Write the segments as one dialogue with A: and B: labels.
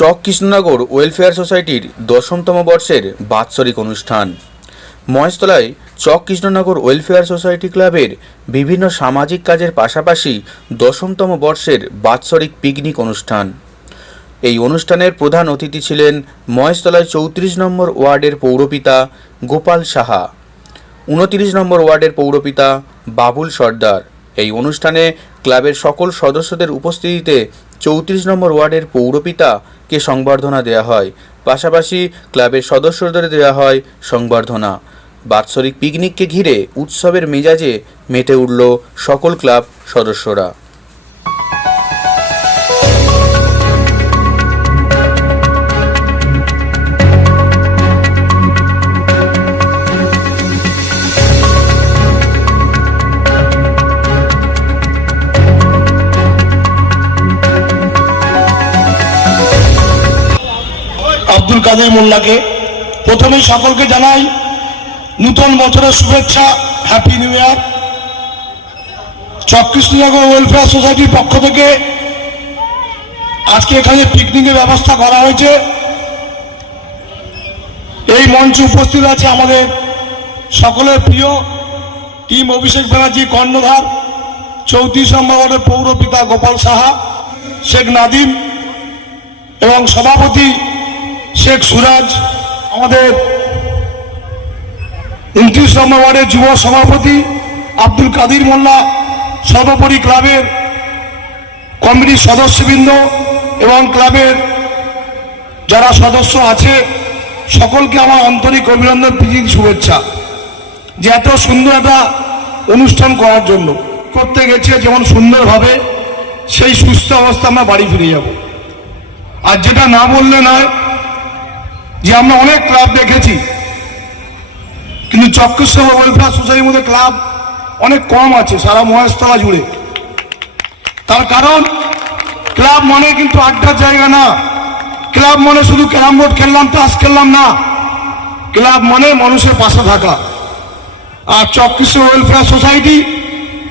A: চক Krishnanagar welfare সোসাইটির দশমতম বর্ষের বাৎসরিক অনুষ্ঠান। মহেশতলায় চক কৃষ্ণনগর ওয়েলফেয়ার সোসাইটি ক্লাবের বিভিন্ন সামাজিক কাজের পাশাপাশি দশমতম বর্ষের বাৎসরিক পিকনিক অনুষ্ঠান। এই অনুষ্ঠানের প্রধান অতিথি ছিলেন মহেশতলায় চৌত্রিশ নম্বর ওয়ার্ডের পৌরপিতা গোপাল সাহা। উনতিরিশ নম্বর ওয়ার্ডের পৌরপিতা বাবুল সর্দার। এই অনুষ্ঠানে ক্লাবের সকল সদস্যদের উপস্থিতিতে চৌত্রিশ নম্বর ওয়ার্ডের পৌরপিতাকে সংবর্ধনা দেওয়া হয়। পাশাপাশি ক্লাবের সদস্যদের দেওয়া হয় সংবর্ধনা। বাৎসরিক পিকনিককে ঘিরে উৎসবের মেজাজে মেতে উঠল সকল ক্লাব সদস্যরা।
B: আব্দুল কাদের মোল্লাকে। প্রথমেই সকলকে জানাই নূতন বছরের শুভেচ্ছা happy new year Chakkrishnanagar welfare সোসাইটির পক্ষ থেকে আজকে এখানে পিকনিকের ব্যবস্থা করা হয়েছে। এই মঞ্চে উপস্থিত আছে আমাদের সকলের প্রিয় টিম অভিষেক ব্যানার্জি কর্ণধার, চৌত্রিশ নম্বর ওয়ার্ডের পৌরপিতা গোপাল সাহা, শেখ নাদিম এবং সভাপতি শেখ সুরাজ, আমাদের উনত্রিশ যুব সভাপতি আব্দুল কাদির মোল্লা, সর্বোপরি ক্লাবের কমিটির সদস্যবৃন্দ এবং ক্লাবের যারা সদস্য আছে, সকলকে আমার আন্তরিক অভিনন্দন, প্রীতি, শুভেচ্ছা যে এত সুন্দর একটা অনুষ্ঠান করার জন্য। করতে গেছে যেমন সুন্দরভাবে, সেই সুস্থ অবস্থা আমরা বাড়ি ফিরে যাব। আর যেটা না বললে নয় যে আমরা অনেক ক্লাব দেখেছি। কিন্তু চক্রেশ্বর ওয়েলফেয়ার সোসাইটির মধ্যে ক্লাব অনেক কম আছে, সারা মহেশতলা জুড়ে। তার কারণ, ক্লাব মানে কিন্তু আড্ডার জায়গা না। ক্লাব মানে শুধু ক্যারাম বোর্ড খেললাম, তাস খেললাম না। ক্লাব মানে মানুষের পাশে থাকা। আর চক্রেশ্বর ওয়েলফেয়ার সোসাইটি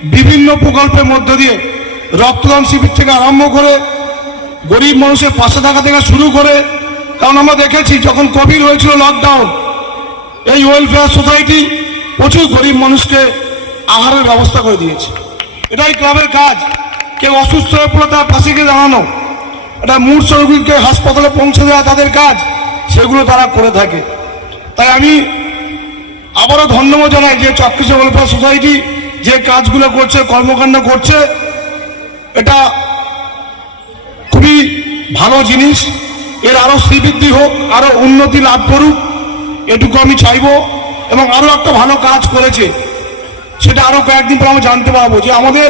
B: বিভিন্ন প্রকল্পের মধ্য দিয়ে রক্তদান শিবির থেকে আরম্ভ করে গরিব মানুষের পাশে থাকা থেকে শুরু করে কারণ আমরা দেখেছি যখন কোভিড হয়েছিল লকডাউন এই ওয়েলফেয়ার সোসাইটি প্রচুর গরিব মানুষকে আহারের ব্যবস্থা করে দিয়েছে। এটাই ক্লাবের কাজ। কেউ অসুস্থ হয়ে পড়লে তার পাশে দাঁড়ানো এটা মূর্ছ রোগীকে হাসপাতালে পৌঁছে দেওয়া তাদের কাজ, সেগুলো তারা করে থাকে। তাই আমি আবারও ধন্যবাদ জানাই যে চক্রিশ ওয়েলফেয়ার সোসাইটি যে কাজগুলো করছে, কর্মকাণ্ড করছে, এটা খুবই ভালো জিনিস। এর আরও শ্রীবৃদ্ধি হোক, আরও উন্নতি লাভ করুক, এটুকু আমি চাইব। এবং আরও একটা ভালো কাজ করেছে, সেটা আরও কয়েকদিন পর আমরা জানতে পারব যে আমাদের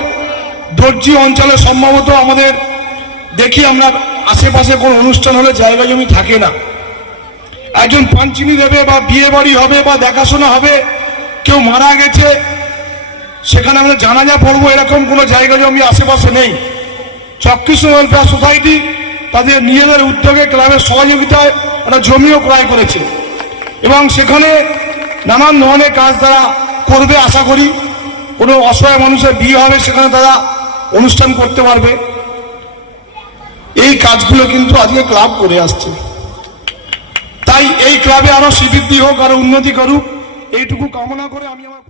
B: দর্জি অঞ্চলে সম্ভবত আমাদের দেখি আমরা আশেপাশে কোনো অনুষ্ঠান হলে জায়গা জমি থাকে না। একজন পাঞ্চিনি দেবে বা বিয়ে বাড়ি হবে বা দেখাশোনা হবে, কেউ মারা গেছে, সেখানে আমরা জানাজা পড়ব, এরকম কোনো জায়গা জমি আশেপাশে নেই। চক্রিশ ওয়েলফেয়ার সোসাইটি তাদের নিজেদের উদ্যোগে ক্লাবের সহযোগিতায় একটা জমিও ক্রয় করেছে। এবং সেখানে নানান ধরনের কাজ তারা করবে আশা করি। কোনো অসহায় মানুষের বিয়ে হবে সেখানে তারা অনুষ্ঠান করতে পারবে। এই কাজগুলো কিন্তু আজকে ক্লাব করে আসছে। তাই এই ক্লাবে আরও শ্রীবৃদ্ধি হোক, আরও উন্নতি করুক, এইটুকু কামনা করে আমি আমার